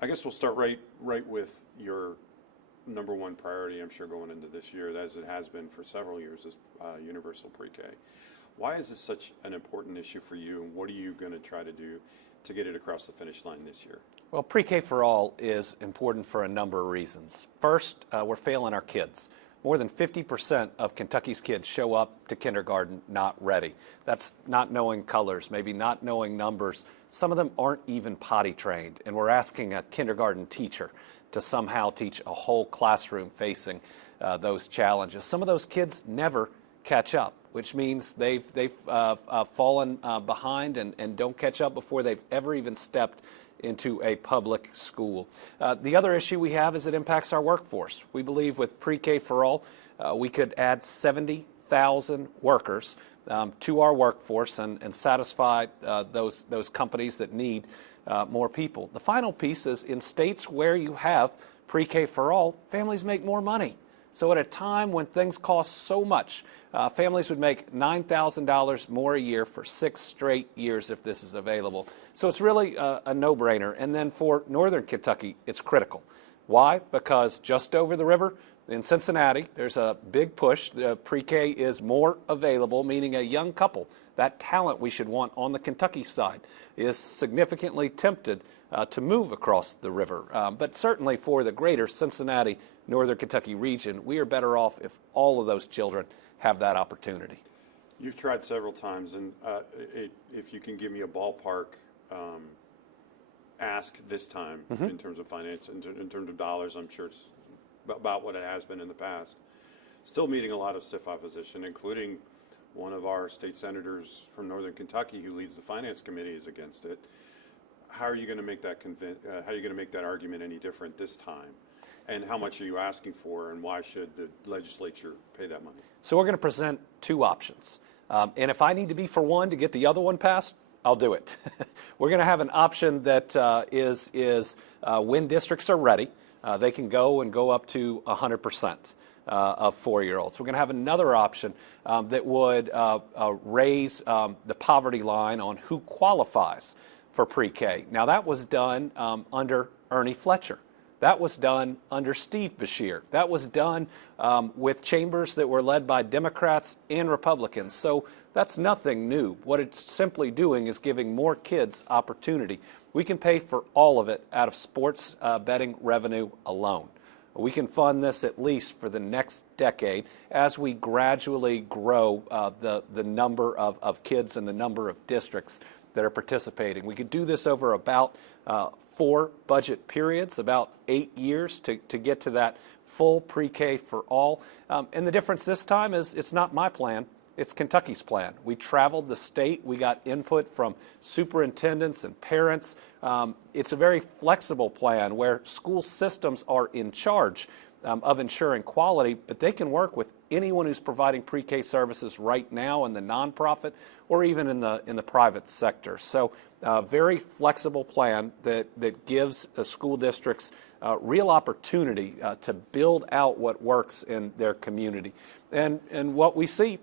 I guess we'll start right with your number one priority, I'm sure, going into this year, as it has been for several years, is universal pre-K. Why is this such an important issue for you, and what are you going to try to do to get it across the finish line this year? Well, pre-K for all is important for a number of reasons. First, we're failing our kids. More than 50% of Kentucky's kids show up to kindergarten not ready. That's not knowing colors, maybe not knowing numbers. Some of them aren't even potty trained, and we're asking a kindergarten teacher to somehow teach a whole classroom facing those challenges. Some of those kids never catch up, which means they've fallen behind and don't catch up before they've ever even stepped into a public school. The other issue we have is it impacts our workforce. We believe with pre-K for all, we could add 70,000 workers to our workforce and satisfy those companies that need more people. The final piece is in states where you have pre-K for all, families make more money. So at a time when things cost so much, families would make $9,000 more a year for 6 straight years if this is available. So it's really a no-brainer. And then for Northern Kentucky, it's critical. Why? Because just over the river in Cincinnati, there's a big push. The pre-K is more available, meaning a young couple, that talent we should want on the Kentucky side, is significantly tempted to move across the river. But certainly for the greater Cincinnati, Northern Kentucky region, we are better off if all of those children have that opportunity. You've tried several times, and if you can give me a ballpark ask this time in terms of finance, in terms of dollars, I'm sure it's about what it has been in the past. Still meeting a lot of stiff opposition, including one of our state senators from Northern Kentucky who leads the finance committee is against it. How are you going to make that how are you going to make that argument any different this time? And how much are you asking for, and why should the legislature pay that money? So we're going to present 2 options. And if I need to be for one to get the other one passed, I'll do it. We're going to have an option that is when districts are ready, they can go up to 100%. Of 4-year-olds. We're going to have another option that would raise the poverty line on who qualifies for pre-K. Now that was done under Ernie Fletcher. That was done under Steve Beshear. That was done with chambers that were led by Democrats and Republicans. So that's nothing new. What it's simply doing is giving more kids opportunity. We can pay for all of it out of sports betting revenue alone. We can fund this at least for the next decade as we gradually grow the number of kids and the number of districts that are participating. We could do this over about 4 budget periods, about 8 years to get to that full pre-K for all. And the difference this time is it's not my plan. It's Kentucky's plan. We traveled the state. We got input from superintendents and parents. It's a very flexible plan where school systems are in charge of ensuring quality, but they can work with anyone who's providing pre-K services right now in the nonprofit or even in the private sector. So a very flexible plan that gives school districts real opportunity to build out what works in their community. And what we see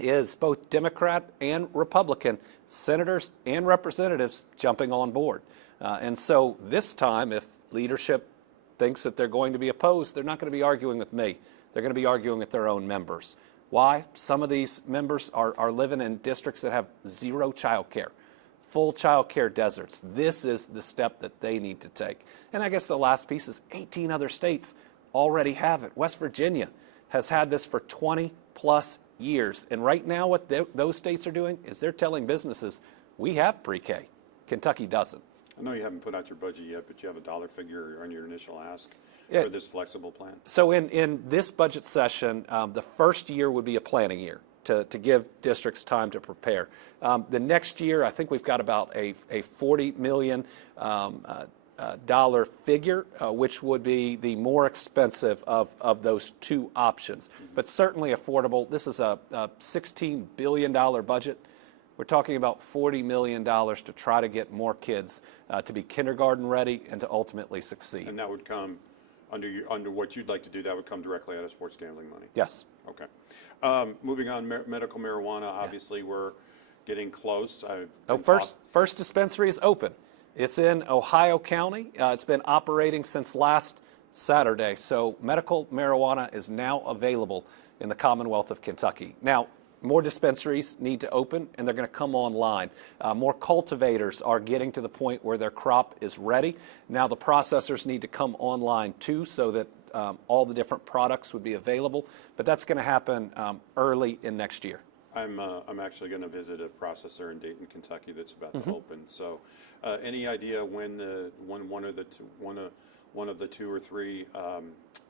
is both Democrat and Republican senators and representatives jumping on board. And so this time, if leadership thinks that they're going to be opposed, they're not going to be arguing with me. They're going to be arguing with their own members. Why? Some of these members are living in districts that have 0 child care, full child care deserts. This is the step that they need to take. And I guess the last piece is 18 other states already have it. West Virginia has had this for 20+ years. And right now what those states are doing is they're telling businesses, we have pre-K. Kentucky doesn't. I know you haven't put out your budget yet, but you have a dollar figure on your initial ask for this flexible plan. So in this budget session, the first year would be a planning year to give districts time to prepare. The next year, I think we've got about a $40 million dollar figure, which would be the more expensive of those 2 options, but certainly affordable. This is a $16 billion budget. We're talking about $40 million to try to get more kids to be kindergarten ready and to ultimately succeed. And that would come under what you'd like to do, that would come directly out of sports gambling money? Yes. Okay. Moving on, medical marijuana, obviously we're getting close. First dispensary is open. It's in Ohio County. It's been operating since last Saturday. So medical marijuana is now available in the Commonwealth of Kentucky. Now, more dispensaries need to open, and they're going to come online. More cultivators are getting to the point where their crop is ready. Now the processors need to come online too, so that all the different products would be available. But that's going to happen early in next year. I'm actually going to visit a processor in Dayton, Kentucky that's about to open. So, any idea when one of the two or three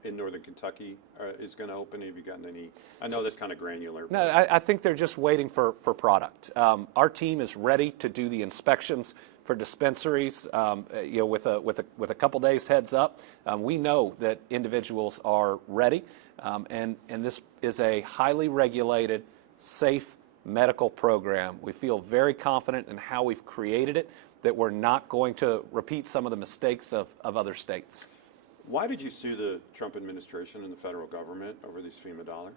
in northern Kentucky is going to open? Have you gotten any? I know that's kind of granular. No, I think they're just waiting for product. Our team is ready to do the inspections for dispensaries. With a couple days heads up, we know that individuals are ready, and this is a highly regulated, safe medical program. We feel very confident in how we've created it, that we're not going to repeat some of the mistakes of other states. Why did you sue the Trump administration and the federal government over these FEMA dollars?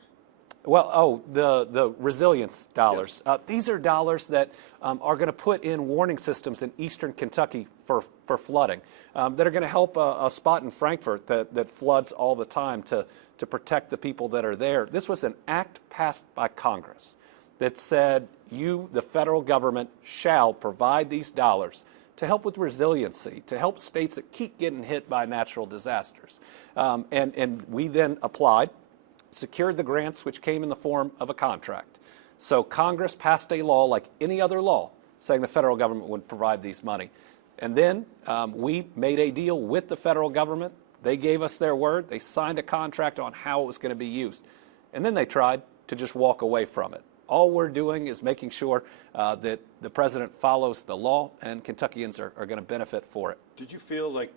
Well, the resilience dollars. Yes. These are dollars that are going to put in warning systems in eastern Kentucky for flooding, that are going to help a spot in Frankfort that floods all the time to protect the people that are there. This was an act passed by Congress that said, you, the federal government, shall provide these dollars to help with resiliency, to help states that keep getting hit by natural disasters. And we then applied, secured the grants, which came in the form of a contract. So Congress passed a law like any other law saying the federal government would provide these money. And then we made a deal with the federal government. They gave us their word. They signed a contract on how it was going to be used. And then they tried to just walk away from it. All we're doing is making sure that the president follows the law, and Kentuckians are going to benefit for it. Did you feel like,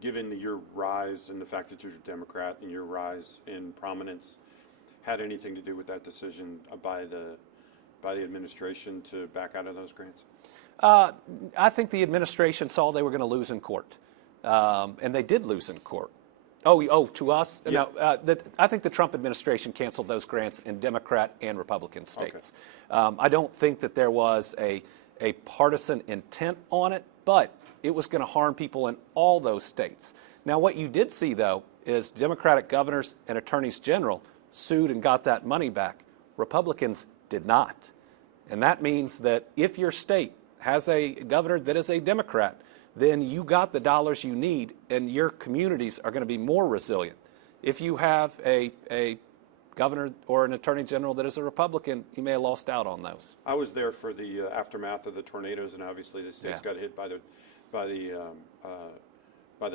given your rise and the fact that you're a Democrat and your rise in prominence, had anything to do with that decision by the administration to back out of those grants? I think the administration saw they were going to lose in court, and they did lose in court. Oh, to us? Yeah. No, I think the Trump administration canceled those grants in Democrat and Republican states. Okay. I don't think that there was a partisan intent on it, but it was going to harm people in all those states. Now, what you did see, though, is Democratic governors and attorneys general sued and got that money back. Republicans did not. And that means that if your state has a governor that is a Democrat, then you got the dollars you need, and your communities are going to be more resilient. If you have a governor or an attorney general that is a Republican, you may have lost out on those. I was there for the aftermath of the tornadoes, and obviously the states got hit by the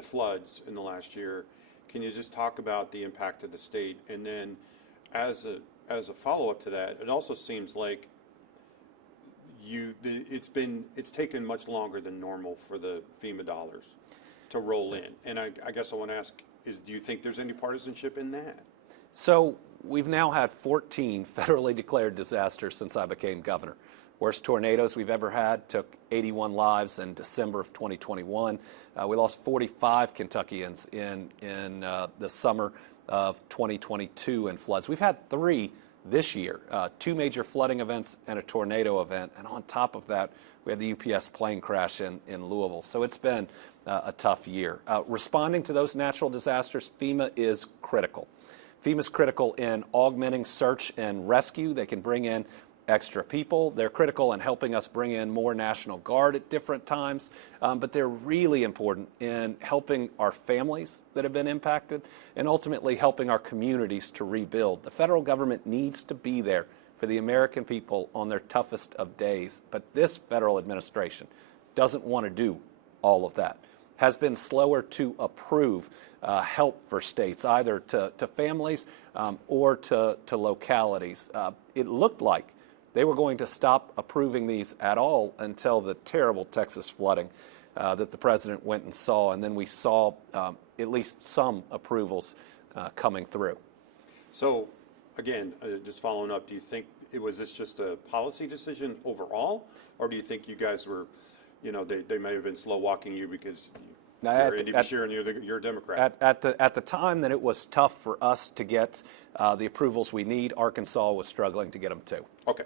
floods in the last year. Can you just talk about the impact of the state? And then, as a follow-up to that, it also seems like it's taken much longer than normal for the FEMA dollars to roll in. And I guess I want to ask do you think there's any partisanship in that? So we've now had 14 federally declared disasters since I became governor. Worst tornadoes we've ever had, took 81 lives in December of 2021. We lost 45 Kentuckians in the summer of 2022 in floods. We've had 3 this year, 2 major flooding events and a tornado event. And on top of that, we had the UPS plane crash in Louisville. So it's been a tough year. Responding to those natural disasters, FEMA is critical. FEMA is critical in augmenting search and rescue. They can bring in extra people. They're critical in helping us bring in more National Guard at different times, but they're really important in helping our families that have been impacted and ultimately helping our communities to rebuild. The federal government needs to be there for the American people on their toughest of days, but this federal administration doesn't want to do all of that. Has been slower to approve help for states, either to families or to localities. It looked like they were going to stop approving these at all until the terrible Texas flooding that the president went and saw, and then we saw at least some approvals coming through. So, again, just following up, do you think was this just a policy decision overall, or do you think you guys were, they may have been slow walking you because you're Andy Beshear and you're a Democrat? At the time that it was tough for us to get the approvals we need, Arkansas was struggling to get them too. Okay.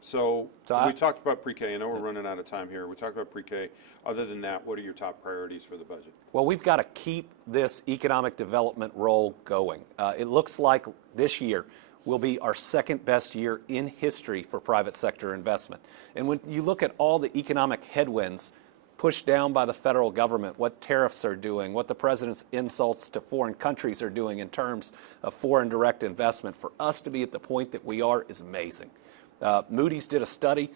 So So we talked about pre-K. I know we're running out of time here. We talked about pre-K. Other than that, what are your top priorities for the budget? Well, we've got to keep this economic development role going. It looks like this year will be our second best year in history for private sector investment. And when you look at all the economic headwinds pushed down by the federal government, what tariffs are doing, what the president's insults to foreign countries are doing in terms of foreign direct investment, for us to be at the point that we are is amazing. Moody's did a study.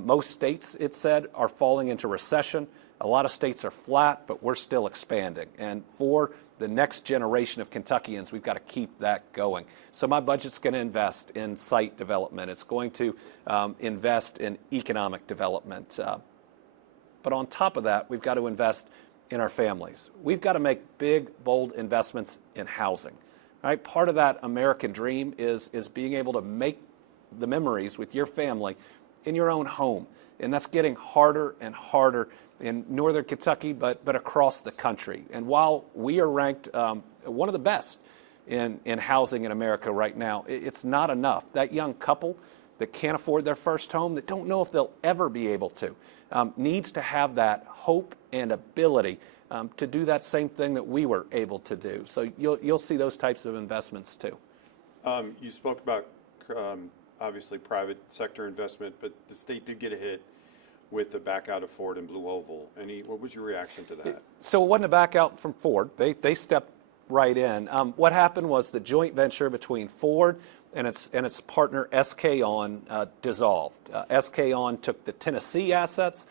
Most states, it said, are falling into recession. A lot of states are flat, but we're still expanding. And for the next generation of Kentuckians, we've got to keep that going. So my budget's going to invest in site development. It's going to invest in economic development. But on top of that, we've got to invest in our families. We've got to make big, bold investments in housing. Right? Part of that American dream is being able to make the memories with your family in your own home. And that's getting harder and harder in northern Kentucky, but across the country. And while we are ranked one of the best in housing in America right now, it's not enough. That young couple that can't afford their first home, that don't know if they'll ever be able to, needs to have that hope and ability to do that same thing that we were able to do. So you'll see those types of investments too. You spoke about obviously private sector investment, but the state did get a hit with the back out of Ford and Blue Oval. What was your reaction to that? So it wasn't a back out from Ford. They stepped right in. What happened was the joint venture between Ford and its partner SK On dissolved. SK On took the Tennessee assets.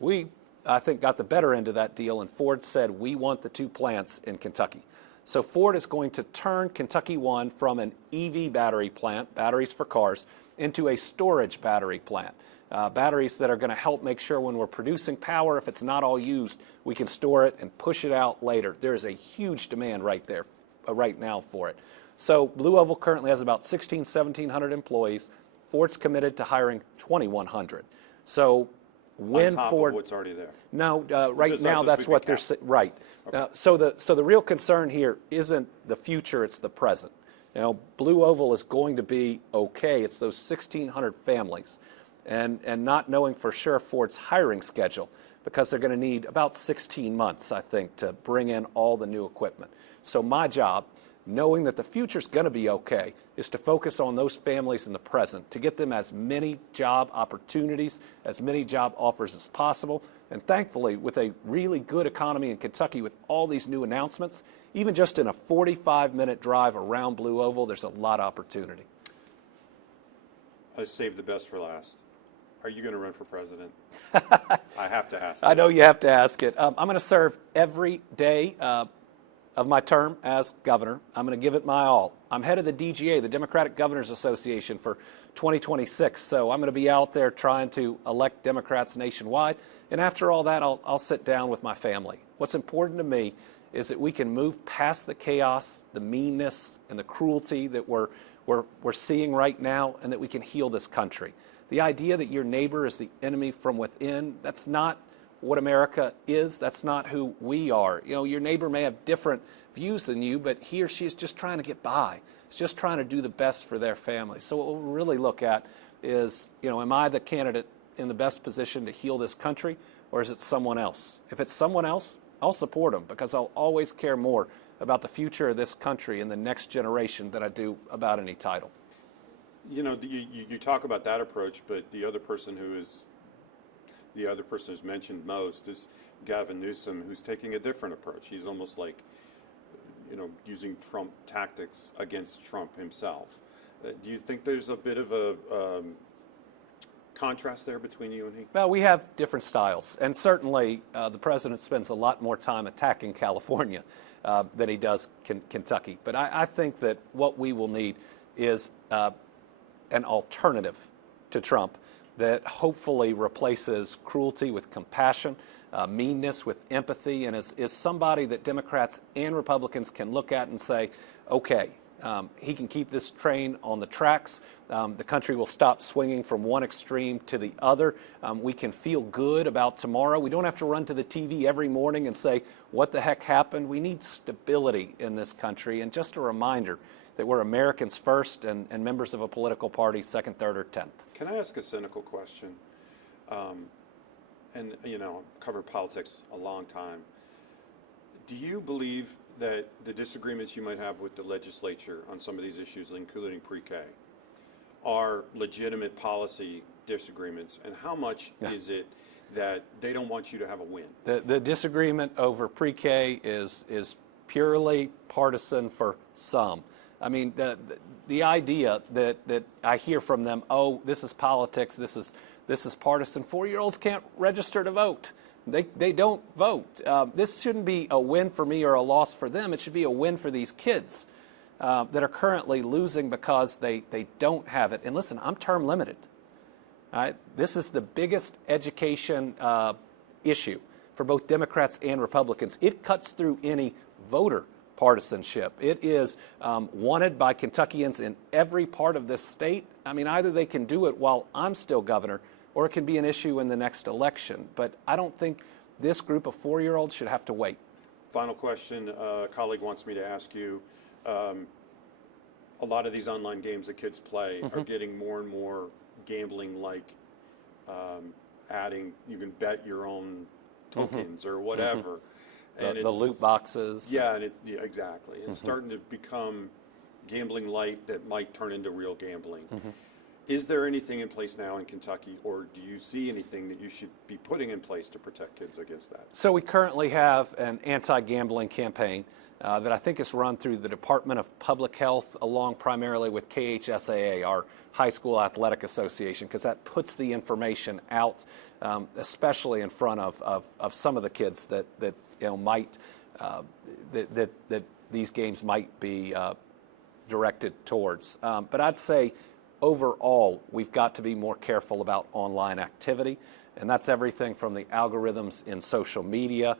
We, I think, got the better end of that deal, and Ford said, we want the two plants in Kentucky. So Ford is going to turn Kentucky One from an EV battery plant, batteries for cars, into a storage battery plant. Batteries that are going to help make sure when we're producing power, if it's not all used, we can store it and push it out later. There is a huge demand right there, right now for it. So Blue Oval currently has about 1,700 employees. Ford's committed to hiring 2,100. So when on top Ford, of what's already there? No, right now that's what they're right. Okay. So the real concern here isn't the future; it's the present. You know, Blue Oval is going to be okay. It's those 1,600 families, and not knowing for sure Ford's hiring schedule, because they're going to need about 16 months, I think, to bring in all the new equipment. So my job, knowing that the future's going to be okay, is to focus on those families in the present, to get them as many job opportunities, as many job offers as possible. And thankfully, with a really good economy in Kentucky, with all these new announcements, even just in a 45-minute drive around Blue Oval, there's a lot of opportunity. I saved the best for last. Are you going to run for president? I have to ask. I know you have to ask it. I'm going to serve every day of my term as governor. I'm going to give it my all. I'm head of the DGA, the Democratic Governors Association, for 2026, so I'm going to be out there trying to elect Democrats nationwide. And after all that, I'll sit down with my family. What's important to me is that we can move past the chaos, the meanness, and the cruelty that we're seeing right now, and that we can heal this country. The idea that your neighbor is the enemy from within, that's not what America is. That's not who we are. You know, your neighbor may have different views than you, but he or she is just trying to get by. It's just trying to do the best for their family. So what we'll really look at is, you know, am I the candidate in the best position to heal this country, or is it someone else? If it's someone else, I'll support them, because I'll always care more about the future of this country and the next generation than I do about any title. You know, you talk about that approach, but the other person who's mentioned most is Gavin Newsom, who's taking a different approach. He's almost like, you know, using Trump tactics against Trump himself. Do you think there's a bit of a contrast there between you and he? Well, we have different styles, and certainly the president spends a lot more time attacking California than he does Kentucky. But I think that what we will need is an alternative to Trump that hopefully replaces cruelty with compassion, meanness with empathy, and is somebody that Democrats and Republicans can look at and say, okay, he can keep this train on the tracks. The country will stop swinging from one extreme to the other. We can feel good about tomorrow. We don't have to run to the TV every morning and say, what the heck happened? We need stability in this country. And just a reminder that we're Americans first and members of a political party second, third, or 10th. Can I ask a cynical question? And, covered politics a long time. Do you believe that the disagreements you might have with the legislature on some of these issues, including pre-K, are legitimate policy disagreements? And how much is it that they don't want you to have a win? The disagreement over pre-K is purely partisan for some. I mean, the idea that I hear from them, oh, this is politics, this is partisan. 4-year-olds can't register to vote. They don't vote. This shouldn't be a win for me or a loss for them. It should be a win for these kids that are currently losing because they don't have it. And listen, I'm term limited. All right? This is the biggest education issue for both Democrats and Republicans. It cuts through any voter partisanship. It is wanted by Kentuckians in every part of this state. I mean, either they can do it while I'm still governor, or it can be an issue in the next election. But I don't think this group of 4-year-olds should have to wait. Final question, a colleague wants me to ask you. A lot of these online games that kids play are getting more and more gambling-like, adding, you can bet your own tokens or whatever. And The loot boxes. Yeah, exactly. It's starting to become gambling light that might turn into real gambling. Is there anything in place now in Kentucky, or do you see anything that you should be putting in place to protect kids against that? So we currently have an anti-gambling campaign that I think is run through the Department of Public Health, along primarily with KHSAA, our high school athletic association, because that puts the information out, especially in front of some of the kids that might that these games might be directed towards. But I'd say overall, we've got to be more careful about online activity, and that's everything from the algorithms in social media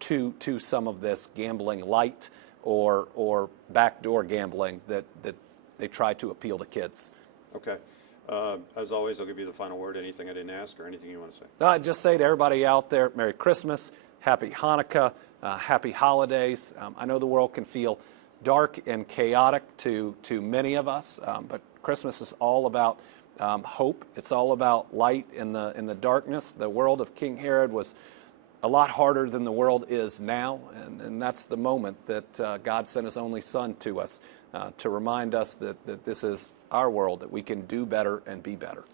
to some of this gambling light or backdoor gambling that they try to appeal to kids. Okay. As always, I'll give you the final word. Anything I didn't ask or anything you want to say? I'd just say to everybody out there, Merry Christmas, Happy Hanukkah, Happy Holidays. I know the world can feel dark and chaotic to many of us, but Christmas is all about hope. It's all about light in the darkness. The world of King Herod was a lot harder than the world is now, and that's the moment that God sent His only Son to us to remind us that this is our world, that we can do better and be better.